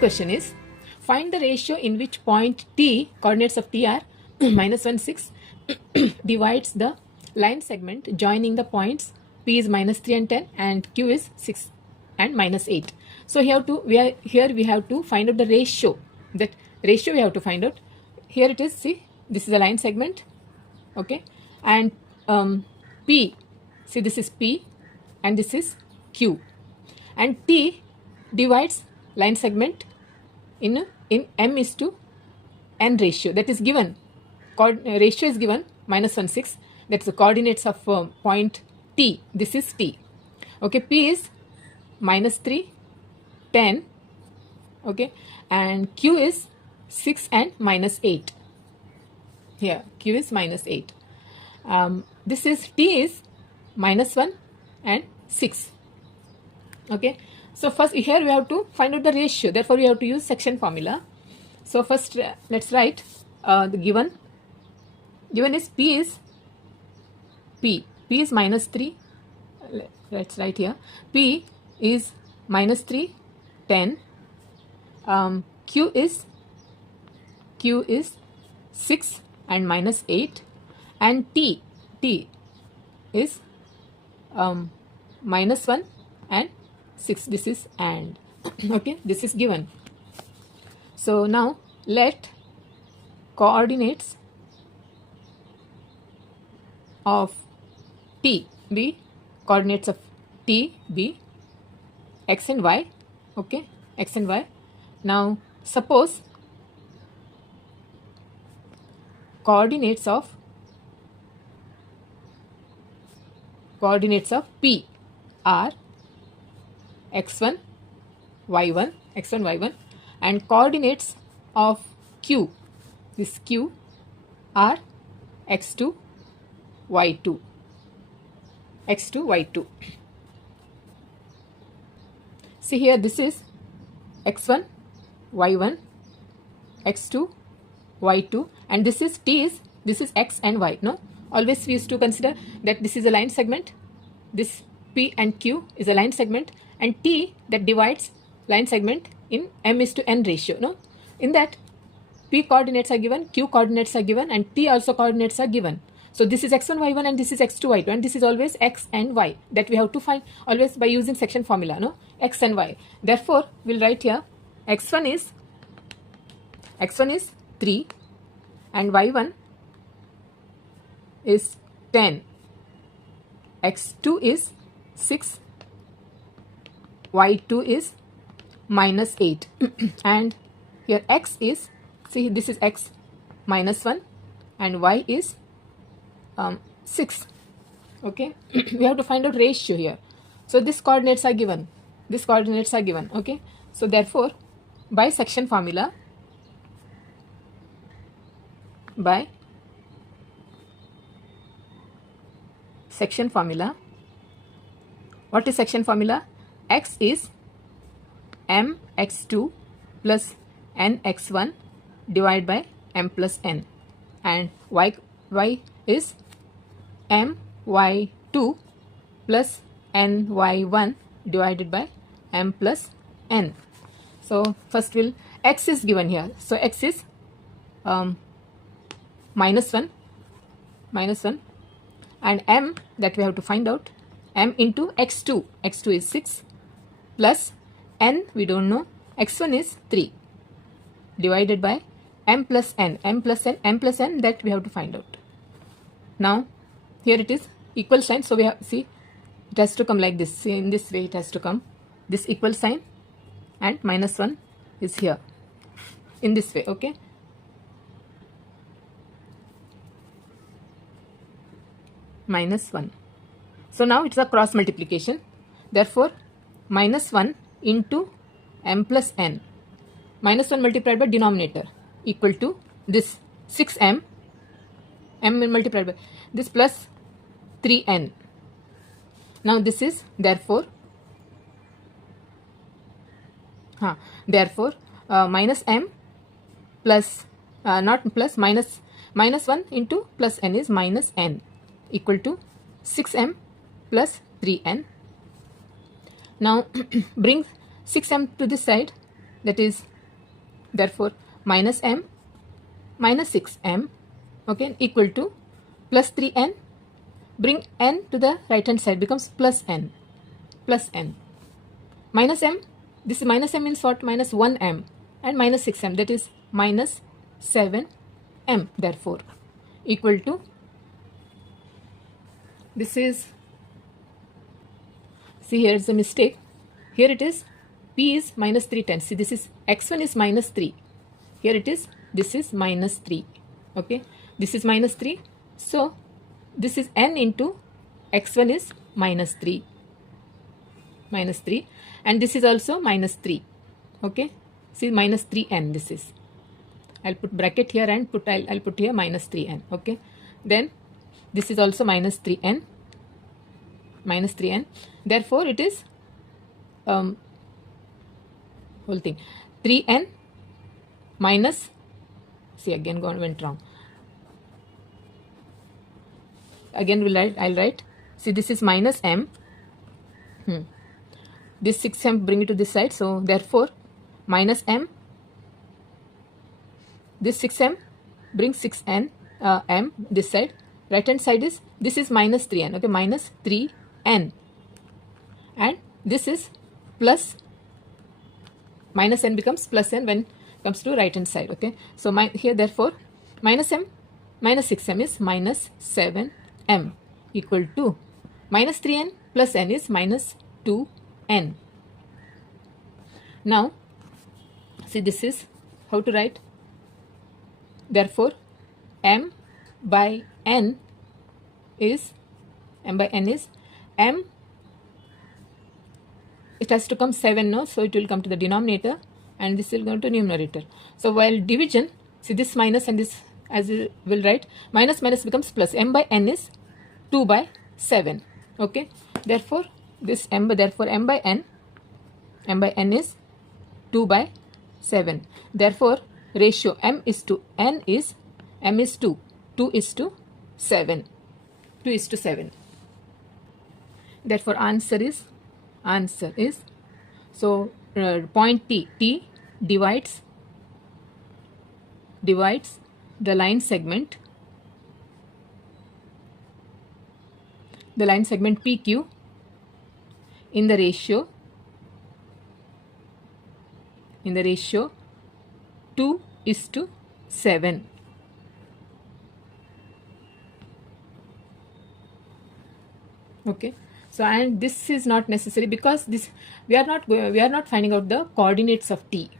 question is, find the ratio in which point T, coordinates of T are minus 1, 6, divides the line segment joining the points P is minus 3 and 10 and Q is 6 and minus 8. So here we have to find out the ratio. That ratio we have to find out. Here it is, see, this is a line segment, okay, and P, see, this is P and this is Q, and T divides line segment in M is to N ratio, that is given. Ratio is given minus 1, 6, that's the coordinates of point T, this is T, okay. P is minus 3, 10, okay, and Q is 6 and minus 8. Here Q is minus 8. This is T is minus 1 and 6, okay. So first here we have to find out the ratio, therefore we have to use section formula. So first let's write the given is P is minus 3, let's write here, P is minus 3, 10, Q is 6 and minus 8, and T is minus 1 and 6, this is and okay, this is given. So now let coordinates of T be coordinates of T be x and y, okay, x and y. Now suppose coordinates of P are x1, y1, x1, y1, and coordinates of Q, this Q, are x2, y2, x2, y2. See here, this is x1, y1, x2, y2, and this is T is, this is x and y. No, always we used to consider that this is a line segment, this P and Q is a line segment, and T that divides line segment in M is to N ratio. No, in that P coordinates are given, Q coordinates are given, and T also coordinates are given. So this is x1, y1, and this is x2, y2, and this is always x and y that we have to find always by using section formula. No, x and y. Therefore we'll write here x1 is 3 and y1 is 10, x2 is 6, y2 is minus 8 and here x is, see, this is x minus 1 and y is 6, okay. We have to find out ratio here. So these coordinates are given, okay. So therefore by section formula, what is section formula? X is mx2 plus nx1 divided by m plus n, and y is my2 plus ny1 divided by m plus n. So first will x is given here, so x is minus 1, and m that we have to find out, m into x2 is 6 plus n we don't know, x1 is 3 divided by m plus n that we have to find out. Now here it is equal sign, so we have, see, it has to come like this, see, in this way it has to come, this equal sign, and minus 1 is here in this way, okay. Minus 1. So now it's a cross multiplication, therefore minus 1 into m plus n, minus 1 multiplied by denominator equal to this 6m, m multiplied by this plus 3n. Now this is therefore minus m plus not plus, minus 1 into plus n is minus n equal to 6m plus 3n. Now bring 6m to this side, that is Therefore, minus m minus 6m, okay, equal to plus 3n. Bring n to the right hand side, becomes plus n. Minus m, this minus m means what? Minus 1m, and minus 6m, that is minus 7m. Therefore, equal to, this is, see here is a mistake. Here it is, p is minus 310. See, this is x1 is minus 3. Here it is, this is minus 3. Okay, this is minus 3. So, this is n into x1 is minus 3. And this is also minus 3. Okay, see, minus 3n this is. I'll put bracket here and I'll put here minus 3n. Okay, then this is also minus 3n. Therefore, it is whole thing 3n minus, see, again went wrong. Again I'll write, see, this is minus m. This 6m, bring it to this side. So, therefore, minus m, this 6m, bring 6n, m this side. Right hand side is, this is minus 3n. Okay, minus 3n. And this is plus, minus n becomes plus n when comes to right hand side. Okay, so here, therefore, minus m minus 6m is minus 7m, equal to minus 3n plus n is minus 2n. Now, see, this is how to write. Therefore, m by n is m, it has to come 7 now, so it will come to the denominator and this will go to numerator. So, while division, see, this minus and this, as you will write, minus becomes plus. M by n is 2 by 7. Okay, therefore, this m by n is 2 by 7. Therefore, ratio m is to n is, m is 2 is to 7. Therefore, answer is, so point T divides the line segment PQ in the ratio 2:7. Okay, so, and this is not necessary because this we are not finding out the coordinates of t,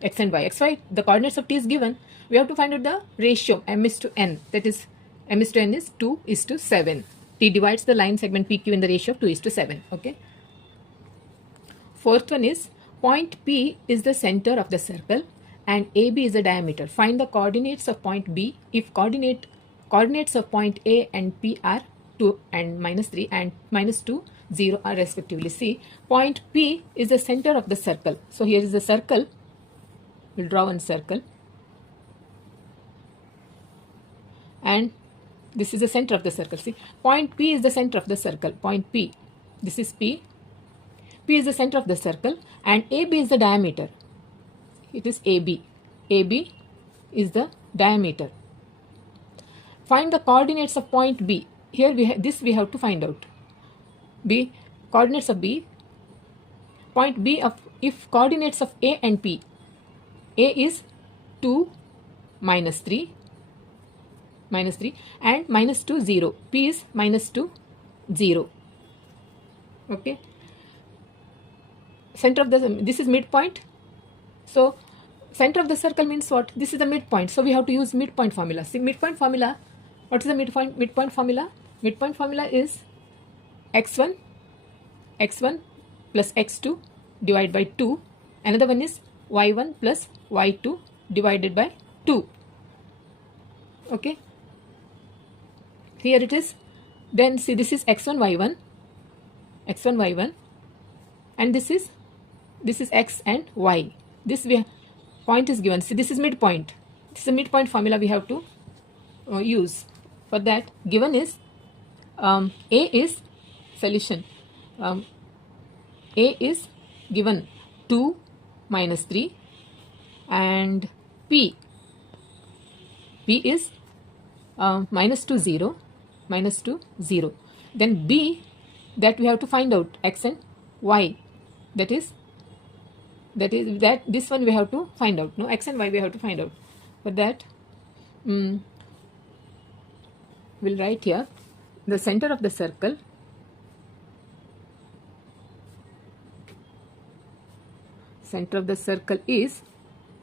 x and y. The coordinates of t is given. We have to find out the ratio m is to n, that is m is to n is 2:7. T divides the line segment PQ in the ratio of 2:7. Okay. Fourth one is, point P is the center of the circle and AB is the diameter. Find the coordinates of point B if coordinates of point A and P are 2 and minus 3 and minus 2, 0 are respectively. See, point P is the center of the circle. So, here is the circle. We'll draw one circle. And this is the center of the circle. See, point P is the center of the circle. Point P, this is P. P is the center of the circle and AB is the diameter. It is AB. AB is the diameter. Find the coordinates of point B. Here we have to find out. B, coordinates of B. Point B of, if coordinates of A and P, A is 2 minus 3 and minus 2, 0. P is minus 2, 0. Okay. Center of the, this is midpoint. So, center of the circle means what? This is the midpoint. So, we have to use midpoint formula. See, midpoint formula. What is the midpoint formula? Midpoint formula is x1 plus x2 divided by 2. Another one is y1 plus y2 divided by 2. Okay. Here it is. Then see, this is x1 y1 and this is x and y. This point is given. See, this is midpoint. This is a midpoint formula we have to use. For that, given is A is solution. A is given 2 minus 3 and p is minus to 0, then b, that we have to find out, x and y, that this one we have to find out, no, x and y we have to find out. For that, we'll write here the center of the circle is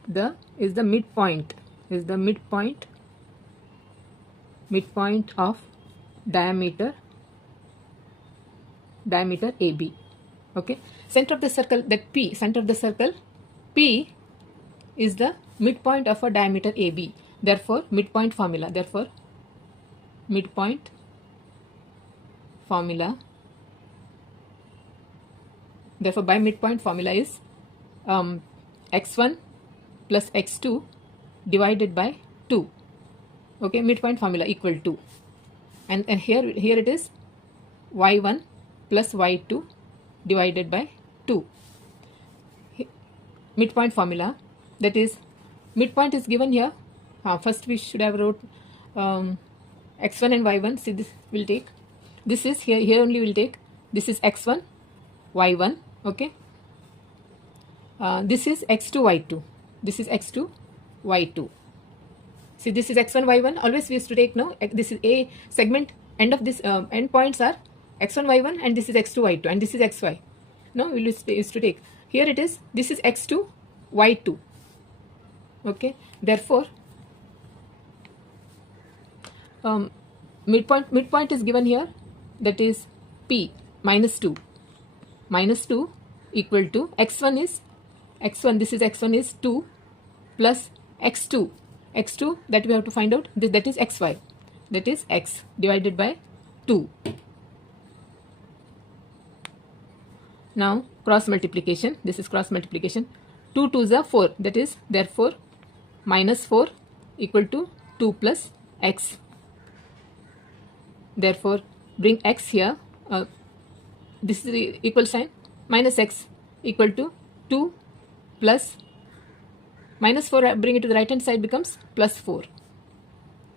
the midpoint, of diameter AB. Okay, center of the circle, that P, center of the circle P is the midpoint of a diameter AB. Therefore, midpoint formula. Therefore, by midpoint formula is x1 plus x2 divided by 2. Okay, midpoint formula equal to, and here it is y1 plus y2 divided by 2. Midpoint formula, that is, midpoint is given here. First we should have wrote x1 and y1. See, this will take, this is here only will take, this is x1 y1. Okay, this is x2 y2, see, this is x1 y1. Always we used to take, no, this is a segment, end of this end points are x1 y1, and this is x2 y2, and this is xy. No, we used to take, here it is, this is x2 y2. Okay, therefore midpoint is given here, that is p minus 2 equal to x1 is this is x1 is 2 plus x2 that we have to find out, that is xy, that is x divided by 2. Now cross multiplication, this is cross multiplication, 2 2s are 4, that is, therefore minus 4 equal to 2 plus x. Therefore bring x here, this is the equal sign, minus x equal to 2 plus minus 4, bring it to the right hand side, becomes plus 4.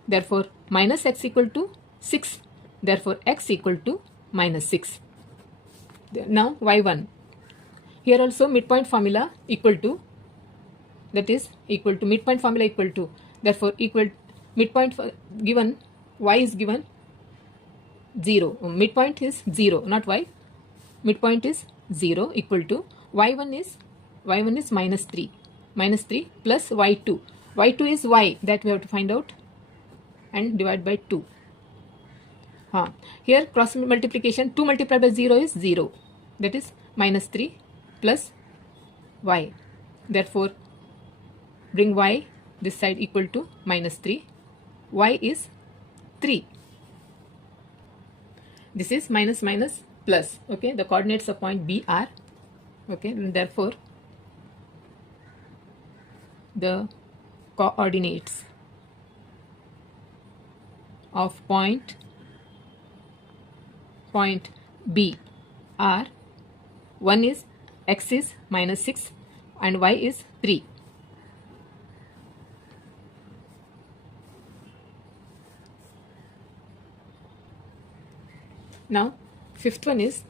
Therefore minus x equal to 6. Therefore x equal to minus 6. Now y1, here also midpoint formula equal to, that is equal to, midpoint formula equal to, therefore equal, midpoint given, y is given 0, midpoint is 0, not y, midpoint is 0, equal to y1 is minus 3 plus y2 is y, that we have to find out, and divide by 2. Here cross multiplication, 2 multiplied by 0 is 0, that is minus 3 plus y. Therefore bring y this side equal to minus 3, y is 3. This is minus plus. Okay, the coordinates of point B are, okay, and therefore the coordinates of point B are, one is x is minus 6 and y is 3. Now fifth one is,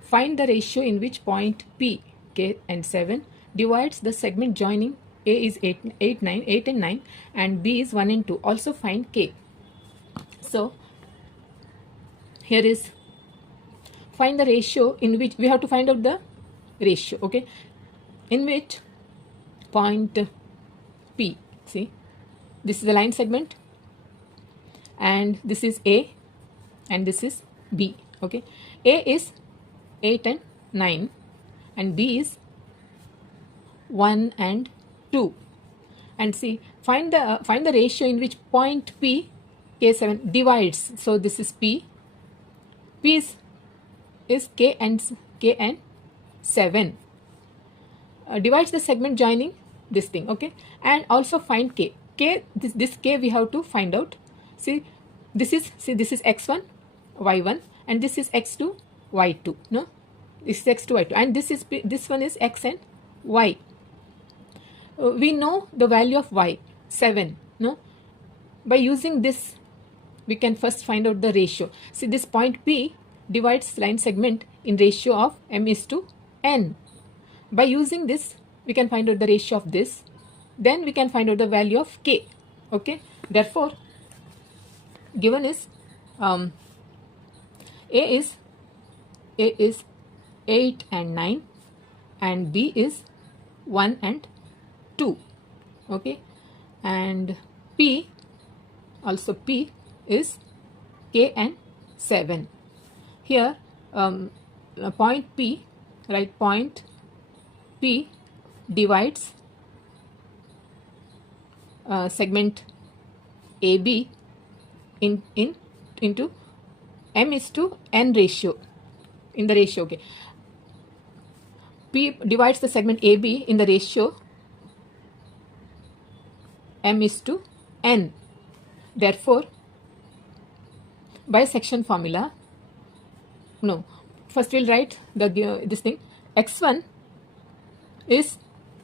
find the ratio in which point P, K and 7 divides the segment joining A is 8 and 9 and B is 1 and 2. Also find K. So here is, find the ratio in which, we have to find out the ratio, okay, in which point P, see, this is the line segment and this is A and this is B. Okay, A is 8 and 9 and B is 1 and 2. And see, find the ratio in which point P, K7 divides. So this is P is K and 7, divides the segment joining this thing. Okay, and also find K. This K we have to find out. See, this is x1 y1 and this is x2 y2. No, this is x2 y2 and this one is x and y. we know the value of y, 7, no? By using this, we can first find out the ratio. See, this point P divides line segment in ratio of m:n. By using this, we can find out the ratio of this. Then we can find out the value of k. Okay. Therefore, given is A is 8 and 9, and B is 1 and 2. Okay. And P, also P is k and 7. Here, point P, right, point P divides segment AB into m:n ratio, in the ratio. Okay, P divides the segment AB in the ratio m:n. Therefore, by section formula, no, first we'll write the this thing. X1 is,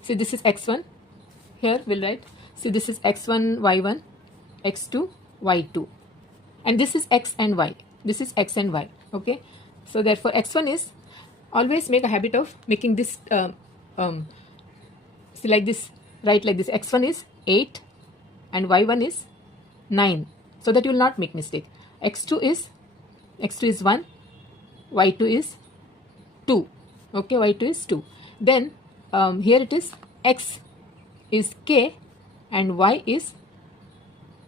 see, this is X1. Here we'll write, see, this is X1 Y1, X2 Y2, and this is X and Y. This is X and Y. Okay, so therefore X1 is, always make a habit of making this see, like this, write like this. X1 is 8 and Y1 is 9, so that you will not make mistake. X2 is 1, Y2 is 2. Okay, Y2 is 2. Then here it is, X is k and Y is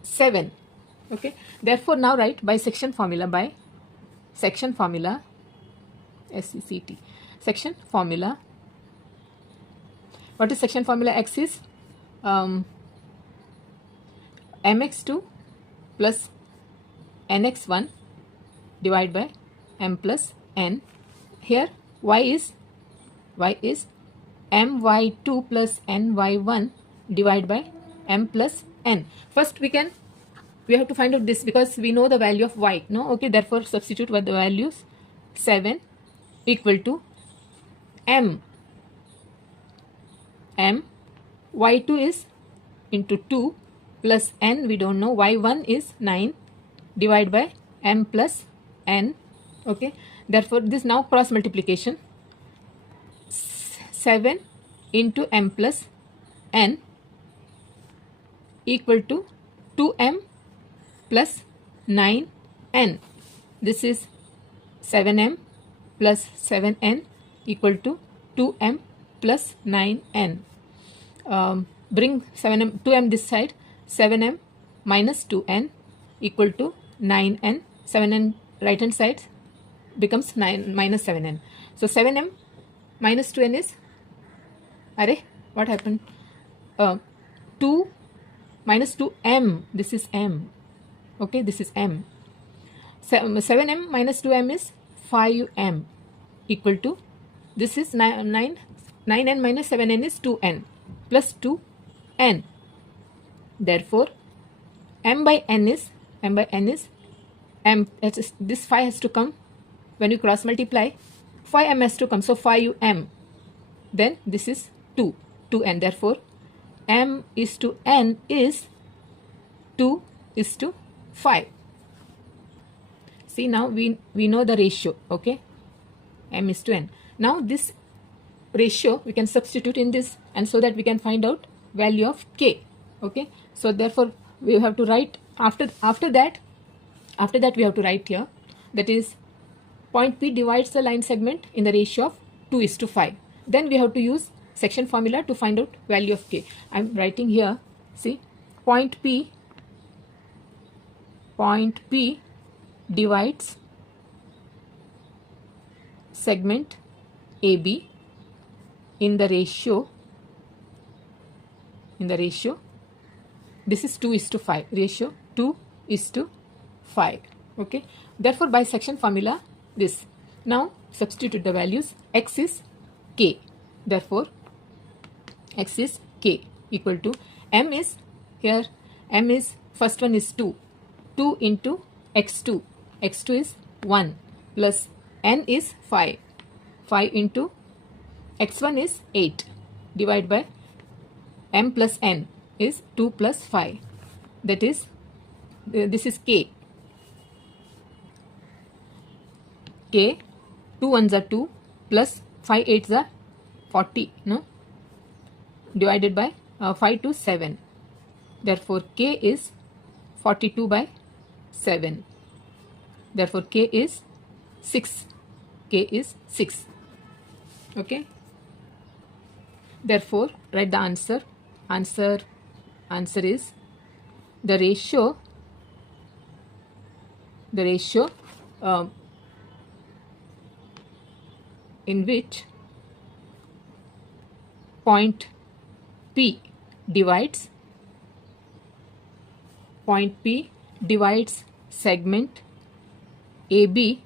7. Okay, therefore now write by section formula, SECT, section formula. What is section formula? X is mx2 plus nx1 divided by m plus n. Here y is my2 plus ny1 divided by m plus n. First we have to find out this, because we know the value of y, no? Okay, therefore substitute with the values. 7 equal to m y2 is into 2 plus n, we don't know, y1 is 9 divided by m plus n. Okay, therefore this now cross multiplication, 7 into m plus n equal to 2m plus 9n. This is 7m plus 7n equal to 2m plus 9n. Bring 2m this side, 7m minus 2n equal to 9n. 7n right hand side becomes 9 minus 7n. So 7m minus 2n is, what happened? 2 minus 2m, this is m. Okay, this is m. 7m minus 2m is 5m equal to, this is 9n minus 7n is 2n plus 2n. Therefore m by n is m, this 5 has to come when you cross multiply, 5m has to come, so 5m, then this is 2n. Therefore m is to n is 2 is to 5. See, now we know the ratio. Okay, m is to n. Now this ratio we can substitute in this, and so that we can find out value of k. Okay, so therefore we have to write after that we have to write here, that is point P divides the line segment in the ratio of 2:5. Then we have to use section formula to find out value of k. I am writing here, see, point P divides segment AB in the ratio, this is 2:5, ratio 2:5. Okay, therefore by section formula this. Now substitute the values. X is k, therefore x is k equal to, m is, here m is, first one is 2 into x2 is 1 plus n is 5 into x1 is 8 divided by m plus n is 2 plus 5. That is, this is k. K, 2 ones are 2 plus 5 eights are 40, no? Divided by 5 to 7. Therefore, k is 42 by 7. Therefore, k is 6. K is 6. Okay. Therefore, write the answer. Answer is the ratio in which point P divides segment AB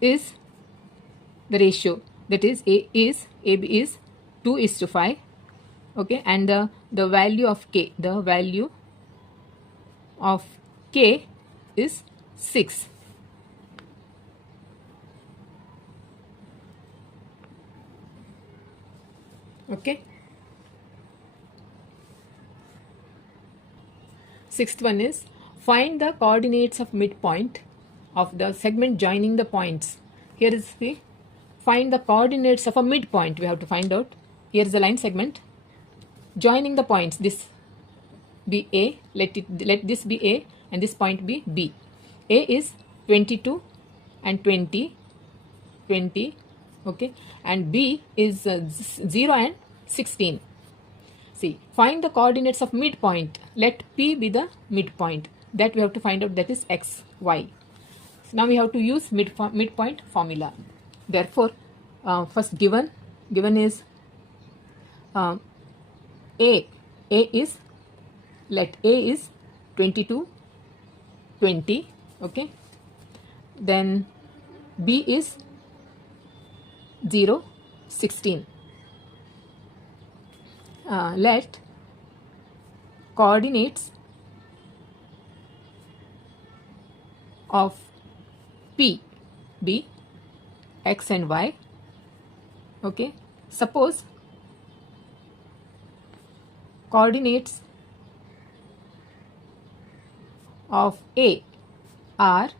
is the ratio, that is AB is 2:5. Okay, and the value of k is 6. Okay. Sixth one is find the coordinates of midpoint of the segment joining the points. Here is the find the coordinates of a midpoint. We have to find out. Here is the line segment joining the points. This be A. Let this be A and this point be B. A is 22 and 20. Okay, and B is 0 and 16. See, find the coordinates of midpoint. Let P be the midpoint. That we have to find out, that is x, y. So now we have to use midpoint formula. Therefore, first given is A is, let A is 22, 20. Okay. Then B is 0, 16. Let coordinates of P be x and y. Okay. Suppose coordinates of A are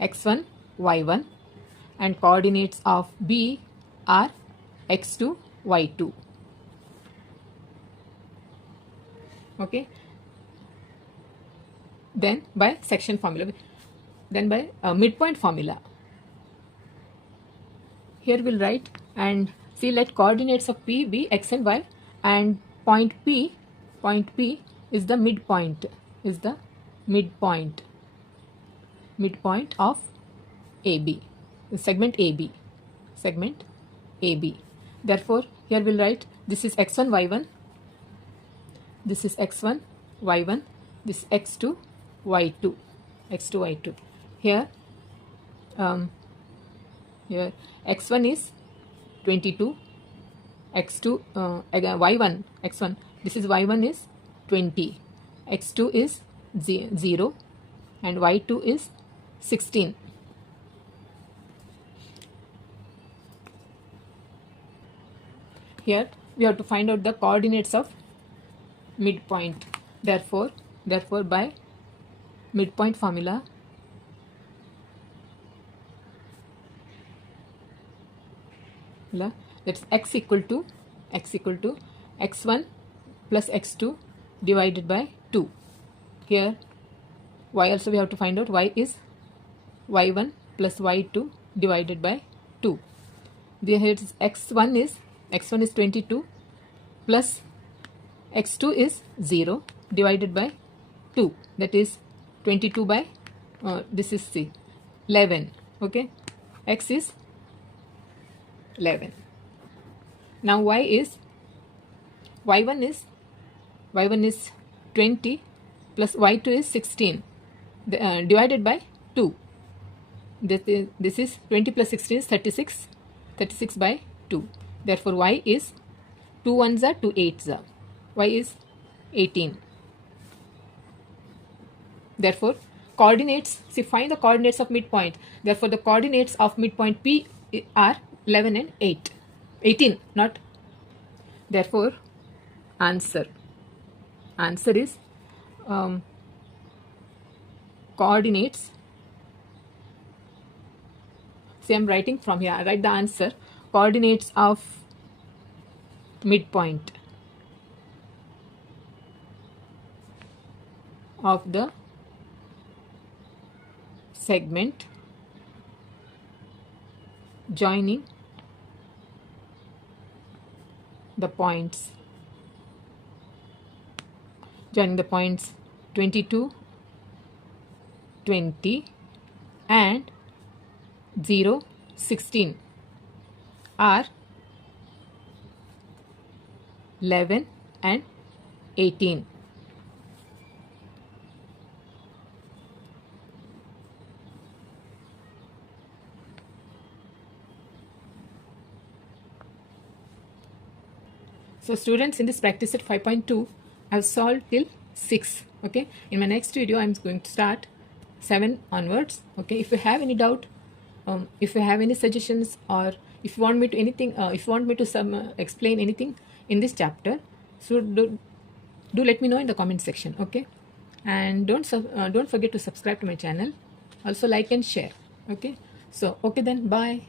x1, y1, and coordinates of B are x2, y2. Okay. Then by section formula, then by midpoint formula. Here we'll write and see, let coordinates of P be x and y, and point P is the midpoint, midpoint of AB, segment AB. Therefore, here we'll write this is x1, y1, this is x1, y1, this x2, y2, Here, here x1 is 22, x2, y1, x1, this is y1 is 20, x2 is 0, and y2 is 16. Here we have to find out the coordinates of midpoint. Therefore by midpoint formula, that's x equal to x1 plus x2 divided by 2. Here y also we have to find out. Y is y1 plus y2 divided by 2. Here is x1 is 22 plus x2 is 0 divided by 2, that is 22 by this is 11. Okay, x is 11. Now y1 is 20 plus y2 is 16 divided by 2. This is 20 plus 16 is 36 by 2. Therefore y is 2 ones are 2 eights are, y is 18. Therefore coordinates, see, find the coordinates of midpoint. Therefore the coordinates of midpoint P are 11 and 18, not Therefore, answer is coordinates. See, I'm writing from here. I write the answer. Coordinates of midpoint of the segment joining the points 22, 20 and 0, 16 are 11 and 18. So students, in this practice set 5.2, I have solved till 6. Okay, in my next video I'm going to start 7 onwards. Okay, if you have any doubt, if you have any suggestions, or if you want me to anything, if you want me to explain anything in this chapter, so do let me know in the comment section. Okay, and don't forget to subscribe to my channel. Also like and share. Okay, so okay then, bye.